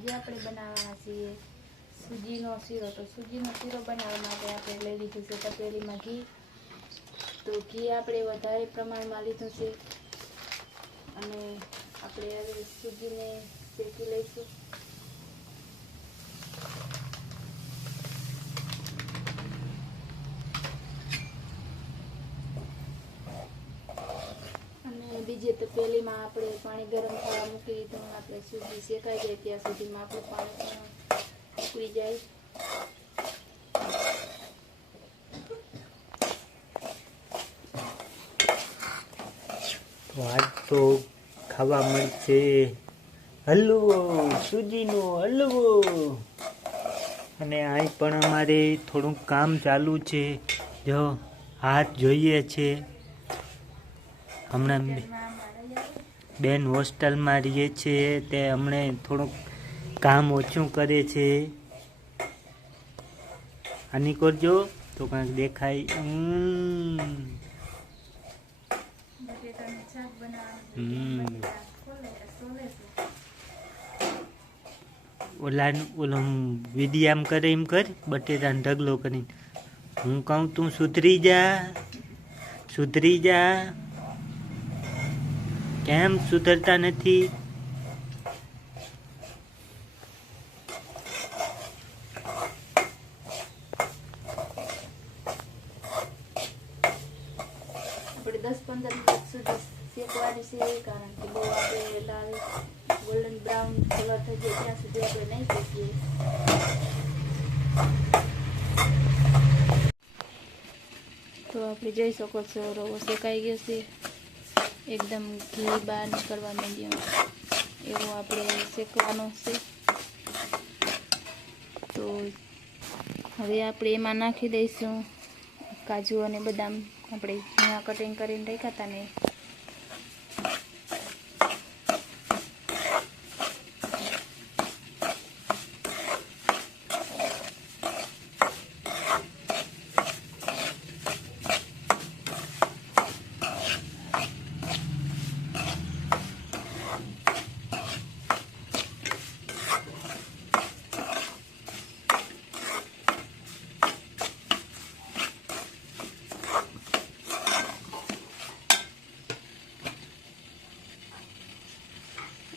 આજે આપણે બનાવવાના છીએ સૂજીનો શીરો। તો સૂજીનો શીરો બનાવવા માટે આપણે લઈ લીધું છે તપેલીમાં ઘી। તો ઘી આપણે વધારે પ્રમાણમાં લીધું છે અને આપણે હવે સૂજીને શેકી લઈશું। બીજી તપેલીમાં આપણે પાણી ગરમ થવા મૂકી દીધું। આપણે સૂજી શેકાઈ જાય ત્યાં સુધીમાં આપણું પાણી પણ ઉકળી જાય। તો આજ તો ખાવા મળશે હલવો, સૂજીનો હલવો। અને અહીં પણ અમારે થોડુંક કામ ચાલુ છે। જો હાથ જોઈએ છે। હમણાં બેન હોસ્ટેલમાં રહીએ છે તે હમણે થોડુંક કામ ઓછું કરે છે। આની કરજો તો કાંઈક દેખાય। ઓલો વિડીયામ કરે એમ કર, બટેટાનો ઢગલો કરીને। હું કહું તું સુધરી જા, સુધરી જા। કેમ સુધરતા નથી? આપણે 10-15 મિનિટ સુધી શેકવાની છે, કારણ કે બહુ આપણે લાલ ગોલ્ડન બ્રાઉન કલર થઈ જાય ત્યાં સુધી આપણે નહીં શેકીએ। તો આપણે જોઈ શકો છો રવો શેકાઈ ગયો છે, એકદમ ઘી બહાર નીકળવા માંડ્યું એવો આપણે શેકવાનો છે। તો હવે આપણે એમાં નાખી દઈશું કાજુ અને બદામ, આપણે ઝીણા કટિંગ કરીને રાખ્યા હતા ને।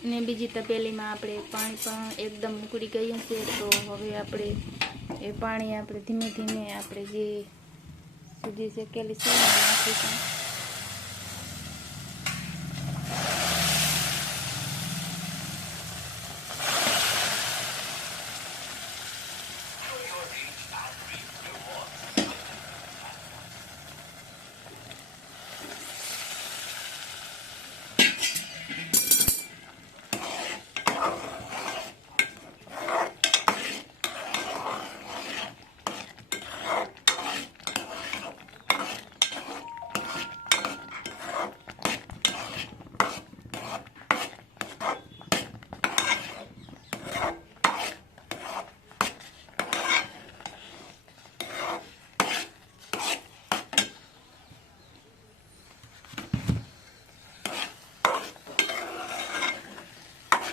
ને બીજી તપેલીમાં આપણે પાણી પણ એકદમ ઉકળી ગયું છે। તો હવે આપણે એ પાણી આપણે ધીમે ધીમે આપણે જે સૂજી શેકેલી છે નાખીશું।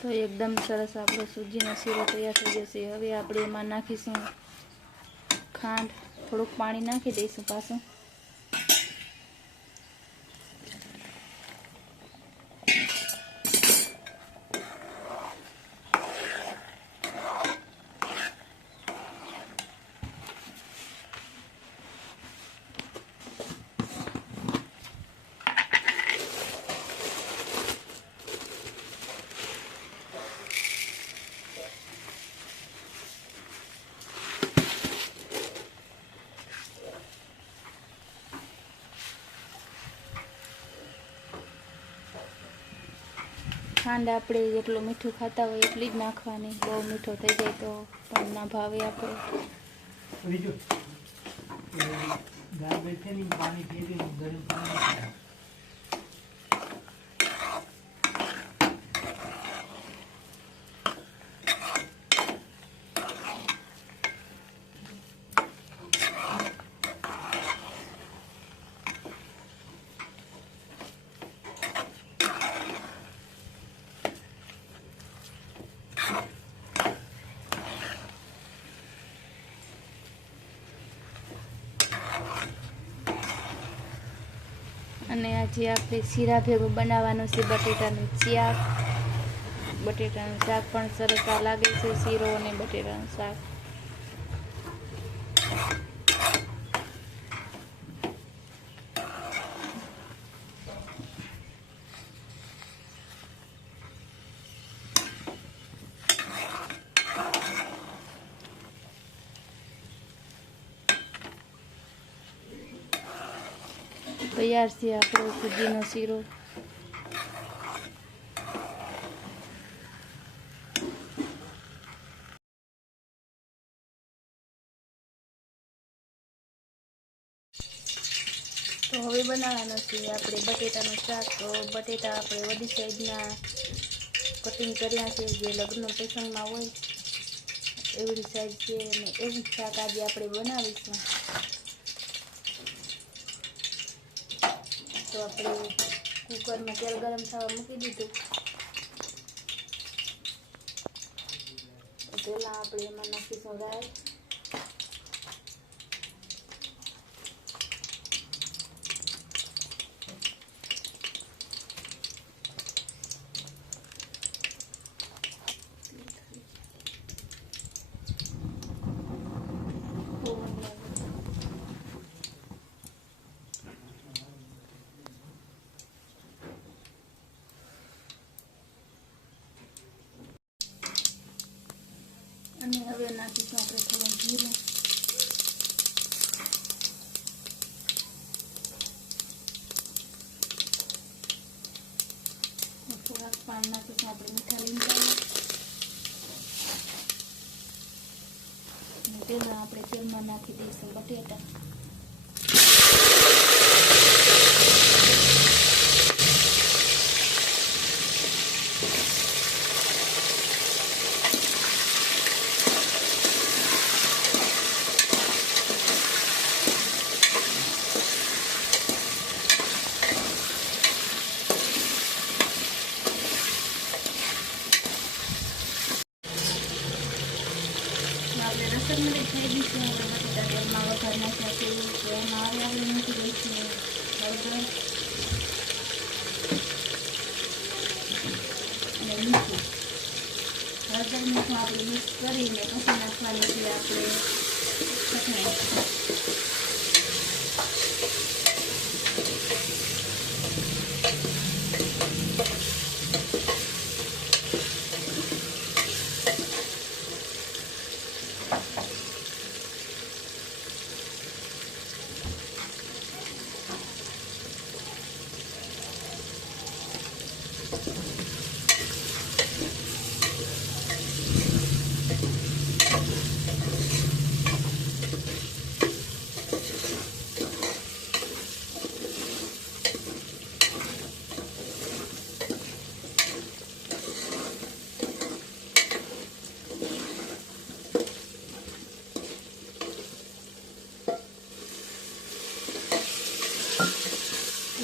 તો એકદમ સરસ આપણો સૂજીનો શીરો તૈયાર થઈ જશે। હવે આપણે એમાં નાખીશું ખાંડ, થોડુંક પાણી નાખી દઈશું પાછું। ખાંડ આપણે જેટલું મીઠું ખાતા હોય એટલી જ નાખવાની, બહુ મીઠો થઈ જાય તો પણ ના ભાવે આપણે। અને આજે આપણે શીરા ભેગું બનાવવાનું છે બટેટાનું શાક. બટેટાનું શાક પણ સરસ લાગે છે, શીરો અને બટેટાનું શાક. તૈયાર છે આપણો સૂજીનો શીરો. તો હવે બનાવવાનો છે આપણે બટેટાનું શાક. તો બટેટા આપણે વડી સાઈઝના કટિંગ કર્યા છે, જે લગ્ન પ્રસંગમાં હોય એવડી સાઈઝ છે, અને એવું શાક આજે આપણે બનાવીશું. તો આપણે કુકરમાં તેલ ગરમ થવા મૂકી દીધું. પહેલાં આપણે એમાં નાખીશું રાઈ. અને હવે નાખીશું આપણે થોડું જીરું. થોડાક પાણી નાખીશું આપણે મીઠા લીમડા. અને તેમાં આપણે તેલમાં નાખી દઈશું બટેટા. આપણે રસમલાઈ થઈ ગઈ છે. હવે બટેટા તેલમાં વઘાર નાખ્યા છે, તો એમાં હવે આપણે મૂકી દઈશું હળદર અને મીઠું. હળદર મીઠું આપણે મિક્સ કરીને પછી નાખવાની છે આપણે ચટણી.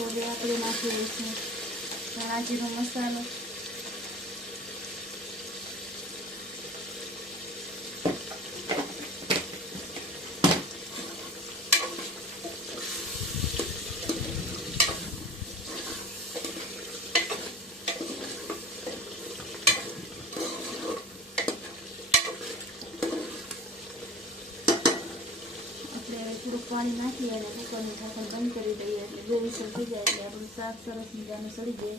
હવે આપણે નાખી દઈશું ધાણા જીરો મસાલો. થોડુંક પાણી નાખી અને કુકરનું ઢાંકણ બંધ કરી દઈએ, એટલે 2 વિસલ થઈ જાય એટલે આપણું શાક સરસ મજાનું સળી જાય.